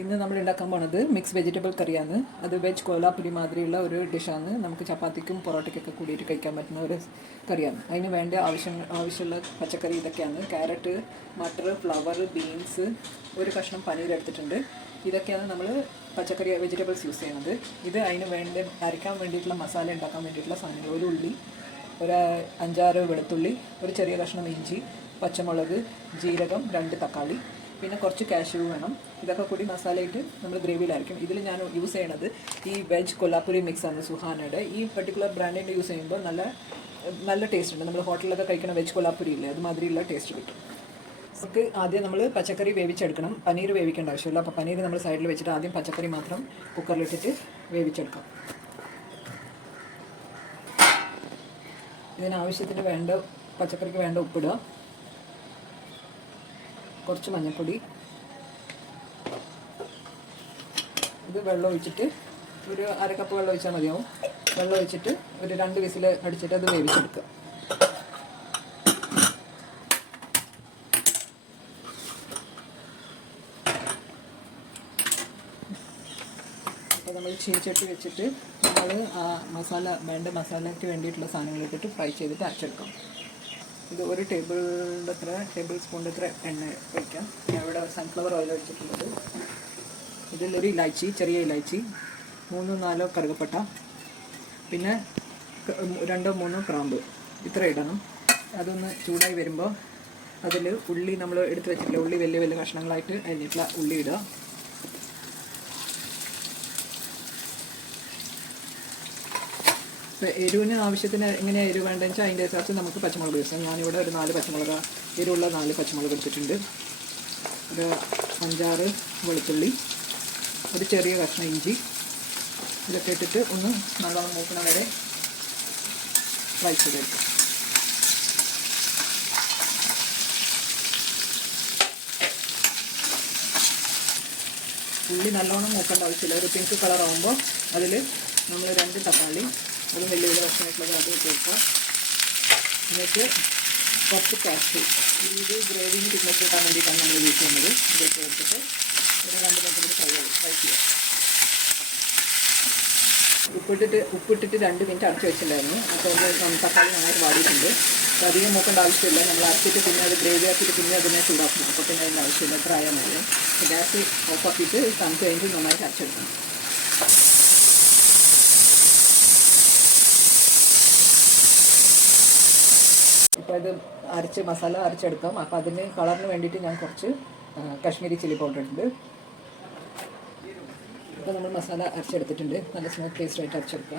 ഇന്ന് നമ്മൾ ഉണ്ടാക്കാൻ പോണത് മിക്സ് വെജിറ്റബിൾ കറിയാണ്. അത് വെജ് കോലാപ്പുരി മാതിരിയുള്ള ഒരു ഡിഷാണ്. നമുക്ക് ചപ്പാത്തിക്കും പൊറോട്ടയ്ക്കൊക്കെ കൂടിയിട്ട് കഴിക്കാൻ പറ്റുന്ന ഒരു കറിയാണ്. അതിന് വേണ്ട ആവശ്യമുള്ള പച്ചക്കറി ഇതൊക്കെയാണ്: ക്യാരറ്റ്, മട്ടർ, ഫ്ലവർ, ബീൻസ്, ഒരു കഷ്ണം പനീർ എടുത്തിട്ടുണ്ട്. ഇതൊക്കെയാണ് നമ്മൾ പച്ചക്കറി വെജിറ്റബിൾസ് യൂസ് ചെയ്യുന്നത്. ഇത് അതിന് വേണ്ടി അരയ്ക്കാൻ വേണ്ടിയിട്ടുള്ള മസാല ഉണ്ടാക്കാൻ വേണ്ടിയിട്ടുള്ള സാധനങ്ങൾ: ഒരു ഉള്ളി, ഒരു 5-6 വെളുത്തുള്ളി, ഒരു ചെറിയ കഷ്ണം ഇഞ്ചി, പച്ചമുളക്, ജീരകം, 2 തക്കാളി, പിന്നെ കുറച്ച് കാഷ്യൂ വേണം. ഇതൊക്കെ കൂടി മസാലയിട്ട് നമ്മൾ ഗ്രേവിയിലായിരിക്കും. ഇതിൽ ഞാൻ യൂസ് ചെയ്യണത് ഈ വെജ് കൊല്ലാപ്പുരി മിക്സാണ്, സുഹാനയുടെ. ഈ പെർട്ടിക്കുലർ ബ്രാൻഡിൻ്റെ യൂസ് ചെയ്യുമ്പോൾ നല്ല ടേസ്റ്റ് ഉണ്ട്. നമ്മൾ ഹോട്ടലിലൊക്കെ കഴിക്കുന്ന വെജ് കൊല്ലാപ്പുരി ഇല്ലേ, അതുമാതിരിയുള്ള ടേസ്റ്റ് കിട്ടും. നമുക്ക് ആദ്യം നമ്മൾ പച്ചക്കറി വേവിച്ചെടുക്കണം. പനീർ വേവിക്കേണ്ട ആവശ്യമില്ല. അപ്പോൾ പനീർ നമ്മൾ സൈഡിൽ വെച്ചിട്ട് ആദ്യം പച്ചക്കറി മാത്രം കുക്കറിലിട്ടിട്ട് വേവിച്ചെടുക്കാം. ഇതിനാവശ്യത്തിന് വേണ്ട പച്ചക്കറിക്ക് വേണ്ട ഉപ്പിടുക, കുറച്ച് മഞ്ഞൾപ്പൊടി, ഇത് വെള്ളം ഒഴിച്ചിട്ട് ഒരു 1/2 കപ്പ് വെള്ളം ഒഴിച്ചാൽ മതിയാവും. വെള്ളം ഒഴിച്ചിട്ട് ഒരു 2 വിസിൽ അടിച്ചിട്ട് അത് വേവിച്ചെടുക്കുക. അപ്പോൾ നമ്മൾ ചീനിച്ചട്ടി വെച്ചിട്ട് നമ്മൾ ആ മസാലയ്ക്ക് വേണ്ടിയിട്ടുള്ള സാധനങ്ങൾ ഇട്ടിട്ട് ഫ്രൈ ചെയ്തിട്ട് അരച്ചെടുക്കാം. ഇത് 1 ടേബിൾ സ്പൂണിൻ്റെ അത്ര എണ്ണ ഒഴിക്കാം. ഞാൻ ഇവിടെ സൺഫ്ലവർ ഓയിൽ ഒഴിച്ചിട്ടുള്ളത്. ഇതിലൊരു ഇലാച്ചി, ചെറിയ ഇലാച്ചി, 3-4 കറുകപ്പട്ട, പിന്നെ 2-3 ഗ്രാമ്പ്, ഇത്ര ഇടണം. അതൊന്ന് ചൂടായി വരുമ്പോൾ അതിൽ ഉള്ളി, നമ്മൾ എടുത്ത് വെച്ചിട്ടില്ല ഉള്ളി, വലിയ വലിയ കഷ്ണങ്ങളായിട്ട് അരിഞ്ഞിട്ടുള്ള ഉള്ളി ഇടുക. എരിവിന് ആവശ്യത്തിന് എങ്ങനെയാണ് എരിവ് വേണ്ടതെന്ന് വെച്ചാൽ അതിൻ്റെ അനുസരിച്ച് നമുക്ക് പച്ചമുളക് യൂസ് ചെയ്യാം. ഞാനിവിടെ ഒരു 4 പച്ചമുളക്, എരിവുള്ള 4 പച്ചമുളക് എടുത്തിട്ടുണ്ട്. ഒരു 5-6 വെളുത്തുള്ളി, ഒരു ചെറിയ കഷ്ണം ഇഞ്ചി, ഇതൊക്കെ ഇട്ടിട്ട് ഒന്ന് നല്ലോണം മൂക്കണ വരെ ഫ്രൈ ചെയ്തെടുക്കും. ഉള്ളി നല്ലോണം മൂക്കേണ്ട ആവശ്യമില്ല. ഒരു പിങ്ക് കളറാകുമ്പോൾ അതിൽ നമ്മൾ 2 തക്കാളി, അതും വലിയ വലിയ കഷ്ണമായിട്ടുള്ളത് അത് ചേർക്കുക. എന്നിട്ട് കുറച്ച് കാഷ്യൂ, ഇത് ഗ്രേവിന് തിക്നെസ് കിട്ടാൻ വേണ്ടിയിട്ടാണ് നമ്മൾ യൂസ് ചെയ്യുന്നത്. ഇതൊക്കെ എടുത്തിട്ട് ഒരു 2 മിനിറ്റ് ഫ്രൈ ചെയ്യുക. ഉപ്പിട്ടിട്ട് 2 മിനിറ്റ് അടച്ച് വെച്ചിട്ടുണ്ടായിരുന്നു. അപ്പോൾ തക്കാളി നന്നായിട്ട് വാടിയിട്ടുണ്ട്. അപ്പോൾ അധികം നോക്കേണ്ട ആവശ്യമില്ല. നമ്മൾ അരച്ചിട്ട് പിന്നെ അത് ഗ്രേവി ആക്കിയിട്ട് പിന്നെ അതിനെ ചൂടാക്കണം. അപ്പോൾ പിന്നെ അതിൻ്റെ ആവശ്യമില്ല, എത്ര ആയാൽ മതി. ഗ്യാസ് ഓഫാക്കിയിട്ട് തണുത്ത് കഴിഞ്ഞ് നന്നായിട്ട് അരച്ചെടുക്കണം. ഇപ്പോൾ ഇത് മസാല അരച്ചെടുക്കാം. അപ്പോൾ അതിന് കളറിന് വേണ്ടിയിട്ട് ഞാൻ കുറച്ച് കാശ്മീരി ചില്ലി പൗഡർ ഉണ്ട്. ഇപ്പോൾ നമ്മൾ മസാല അരച്ചെടുത്തിട്ടുണ്ട്. നല്ല സ്മൂത്ത് പേസ്റ്റായിട്ട് അരച്ചെടുക്കുക.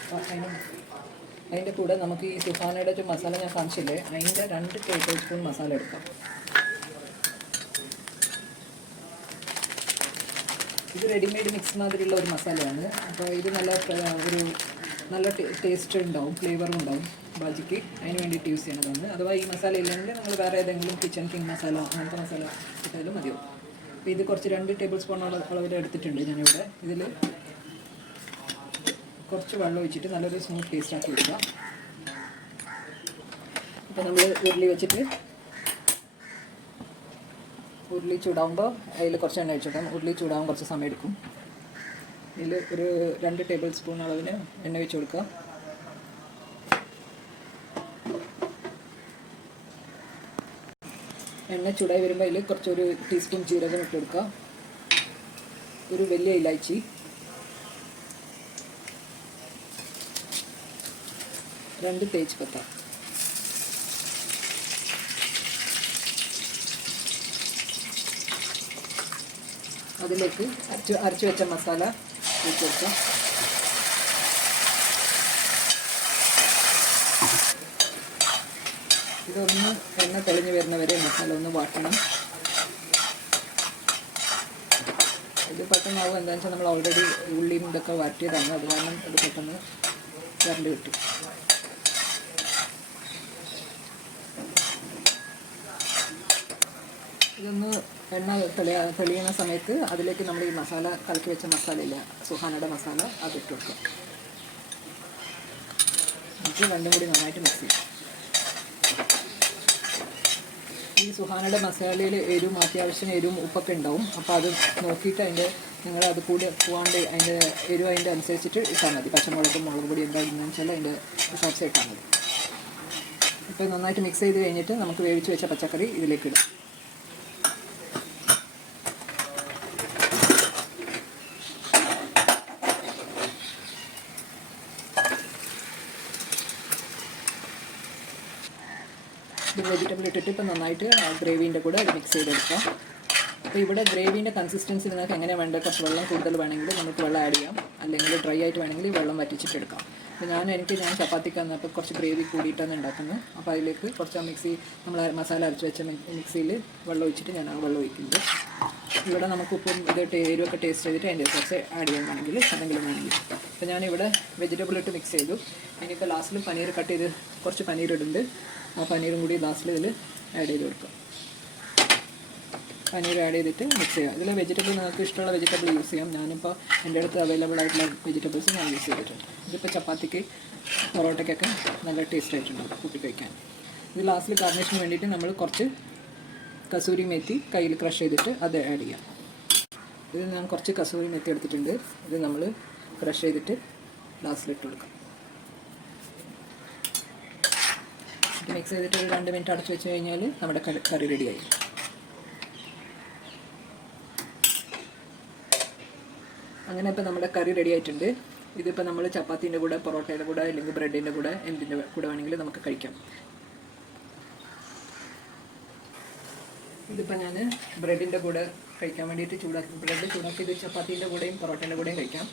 അപ്പോൾ അതിൻ്റെ കൂടെ നമുക്ക് ഈ സുഹാനയുടെ ഒരു മസാല ഞാൻ കാണിച്ചില്ലേ, അതിൻ്റെ 2 ടേബിൾ സ്പൂൺ മസാല എടുക്കാം. ഇത് റെഡിമെയ്ഡ് മിക്സ് മാതിരിയുള്ള ഒരു മസാലയാണ്. അപ്പോൾ ഇത് നല്ല ടേസ്റ്റ് ഉണ്ടാവും, ഫ്ലേവറും ഉണ്ടാവും ബാജിക്ക്. അതിന് വേണ്ടിയിട്ട് യൂസ് ചെയ്യണതാണ്. അഥവാ ഈ മസാല ഇല്ലെങ്കിൽ നമ്മൾ വേറെ ഏതെങ്കിലും കിച്ചൺ കിങ് മസാല, അങ്ങനത്തെ മസാല ഇട്ടാലും മതിയാവും. അപ്പോൾ ഇത് കുറച്ച് 2 ടേബിൾ സ്പൂൺ അളവിൽ എടുത്തിട്ടുണ്ട് ഞാനിവിടെ. ഇതിൽ കുറച്ച് വെള്ളം ഒഴിച്ചിട്ട് നല്ലൊരു സ്മൂത്ത് പേസ്റ്റ് ആക്കി വെക്കുക. അപ്പോൾ നമ്മൾ ഉരുളി ചൂടാകുമ്പോൾ അതിൽ കുറച്ച് എണ്ണ ഒഴിച്ചിട്ടാൽ ഉരുളി ചൂടാകുമ്പോൾ കുറച്ച് സമയം എടുക്കും. ഇതിൽ ഒരു 2 ടേബിൾ സ്പൂൺ അളവിന് എണ്ണ ഒഴിച്ച് കൊടുക്കുക. എണ്ണ ചൂടായി വരുമ്പോൾ അതിൽ കുറച്ചൊരു ടീസ്പൂൺ ജീരകം ഇട്ട് കൊടുക്കുക. ഒരു വലിയ ഇലാച്ചി, 2 തേജ്പത്ത, അതിലേക്ക് അരച്ച് വെച്ച മസാല ഒഴിച്ച് കൊടുക്കാം. ഇതൊന്ന് എണ്ണ തെളിഞ്ഞ് വരുന്നവരെ മസാല ഒന്ന് വാട്ടണം. ഇത് പെട്ടെന്നാവും. എന്താണെന്ന് വെച്ചാൽ നമ്മൾ ഓൾറെഡി ഉള്ളിയും ഇതൊക്കെ വാട്ടിയതാണ്. അത് കാരണം ഇത് പെട്ടെന്ന് കറണ്ട് കിട്ടും. ഇതൊന്ന് എണ്ണ തെളിയുന്ന സമയത്ത് അതിലേക്ക് നമ്മൾ ഈ മസാല കലക്കി വെച്ച മസാലയില്ല, സുഹാനയുടെ മസാല, അതിട്ട് കൊടുക്കാം. എന്നിട്ട് 2 കൂടി നന്നായിട്ട് മിക്സ് ചെയ്യാം. ഈ സുഹാനയുടെ മസാലയിൽ എരിവും അത്യാവശ്യം എരിവും ഉപ്പൊക്കെ ഉണ്ടാവും. അപ്പോൾ അത് നോക്കിയിട്ട് നിങ്ങൾ അത് കൂടി പോകാണ്ട് അതിൻ്റെ എരിവ് അതിൻ്റെ അനുസരിച്ചിട്ട് ഇട്ടാൽ മതി. പച്ചമുളകും മുളക് പൊടി എന്താണെന്ന് വെച്ചാൽ അതിൻ്റെ ഷോപ്സ് ഇട്ടാൽ മതി. ഇപ്പോൾ നന്നായിട്ട് മിക്സ് ചെയ്ത് കഴിഞ്ഞിട്ട് നമുക്ക് വേവിച്ച് വെച്ച പച്ചക്കറി ഇതിലേക്ക് ഇടും. ഇത് വെജിറ്റബിൾ ഇട്ടിട്ട് ഇപ്പോൾ നന്നായിട്ട് ഗ്രേവീൻ്റെ കൂടെ അത് മിക്സ് ചെയ്തെടുക്കാം. അപ്പോൾ ഇവിടെ ഗ്രേവീൻ്റെ കൺസിസ്റ്റൻസി നിങ്ങൾക്ക് എങ്ങനെ വേണ്ട, കുറച്ച് വെള്ളം കൂടുതൽ വേണമെങ്കിൽ നമുക്ക് വെള്ളം ആഡ് ചെയ്യാം, അല്ലെങ്കിൽ ഡ്രൈ ആയിട്ട് വേണമെങ്കിൽ വെള്ളം വറ്റിച്ചിട്ടെടുക്കാം. അപ്പോൾ ഞാൻ ചപ്പാത്തിക്ക് വന്നപ്പോൾ കുറച്ച് ഗ്രേവി കൂടിയിട്ടാണ് ഉണ്ടാക്കുന്നത്. അപ്പോൾ അതിലേക്ക് കുറച്ച് നമ്മൾ മസാല അരച്ച് വെച്ച മിക്സിയിൽ വെള്ളം ഒഴിച്ചിട്ട് ഞാൻ ആ വെള്ളം ഒഴിക്കുന്നുണ്ട്. ഇവിടെ നമുക്ക് ഉപ്പും എരിവൊക്കെ ടേസ്റ്റ് ചെയ്തിട്ട് അതിൻ്റെ കുറച്ച് ആഡ് ചെയ്യാനാണെങ്കിൽ അതെങ്കിലും വേണമെങ്കിൽ. അപ്പോൾ ഞാനിവിടെ വെജിറ്റബിൾ ഇട്ട് മിക്സ് ചെയ്തു. അതിനൊക്കെ ലാസ്റ്റിൽ പനീർ കട്ട് ചെയ്ത് കുറച്ച് പനീർ ഇടുന്നുണ്ട്. ആ പനീറും കൂടി ലാസ്റ്റിൽ ഇതിൽ ആഡ് ചെയ്ത് കൊടുക്കും. പനീർ ആഡ് ചെയ്തിട്ട് മിക്സ് ചെയ്യാം. ഇതിൽ വെജിറ്റബിൾ നിങ്ങൾക്ക് ഇഷ്ടമുള്ള വെജിറ്റബിൾ യൂസ് ചെയ്യാം. ഞാനിപ്പോൾ എൻ്റെ അടുത്ത് അവൈലബിൾ ആയിട്ടുള്ള വെജിറ്റബിൾസ് ഞാൻ യൂസ് ചെയ്തിട്ടുണ്ട്. ഇതിപ്പോൾ ചപ്പാത്തിക്ക് പൊറോട്ടയ്ക്കൊക്കെ നല്ല ടേസ്റ്റ് ആയിട്ടുണ്ടാവും കൂട്ടി കഴിക്കാൻ. ഇത് ലാസ്റ്റിൽ ഗാർണിഷിന് വേണ്ടിയിട്ട് നമ്മൾ കുറച്ച് കസൂരി മേത്തി കയ്യിൽ ക്രഷ് ചെയ്തിട്ട് അത് ആഡ് ചെയ്യാം. ഇത് ഞാൻ കുറച്ച് കസൂരി മേത്തി എടുത്തിട്ടുണ്ട്. ഇത് നമ്മൾ ക്രഷ് ചെയ്തിട്ട് ലാസ്റ്റിലിട്ട് കൊടുക്കാം. മിക്സ് ചെയ്തിട്ട് ഒരു 2 മിനിറ്റ് അടച്ച് വെച്ച് കഴിഞ്ഞാൽ നമ്മുടെ കറി റെഡിയായി. അങ്ങനെ ഇപ്പോൾ നമ്മുടെ കറി റെഡി ആയിട്ടുണ്ട്. ഇതിപ്പോൾ നമ്മൾ ചപ്പാത്തീൻ്റെ കൂടെ, പൊറോട്ടയുടെ കൂടെ, അല്ലെങ്കിൽ ബ്രെഡിൻ്റെ കൂടെ, എന്തിൻ്റെ കൂടെ വേണമെങ്കിലും നമുക്ക് കഴിക്കാം. ഇതിപ്പോൾ ഞാൻ ബ്രെഡിൻ്റെ കൂടെ കഴിക്കാൻ വേണ്ടിയിട്ട് ബ്രെഡ് ചൂടാക്കി ഇത് ചപ്പാത്തീൻ്റെ കൂടെയും പൊറോട്ടേൻ്റെ കൂടെയും കഴിക്കാം.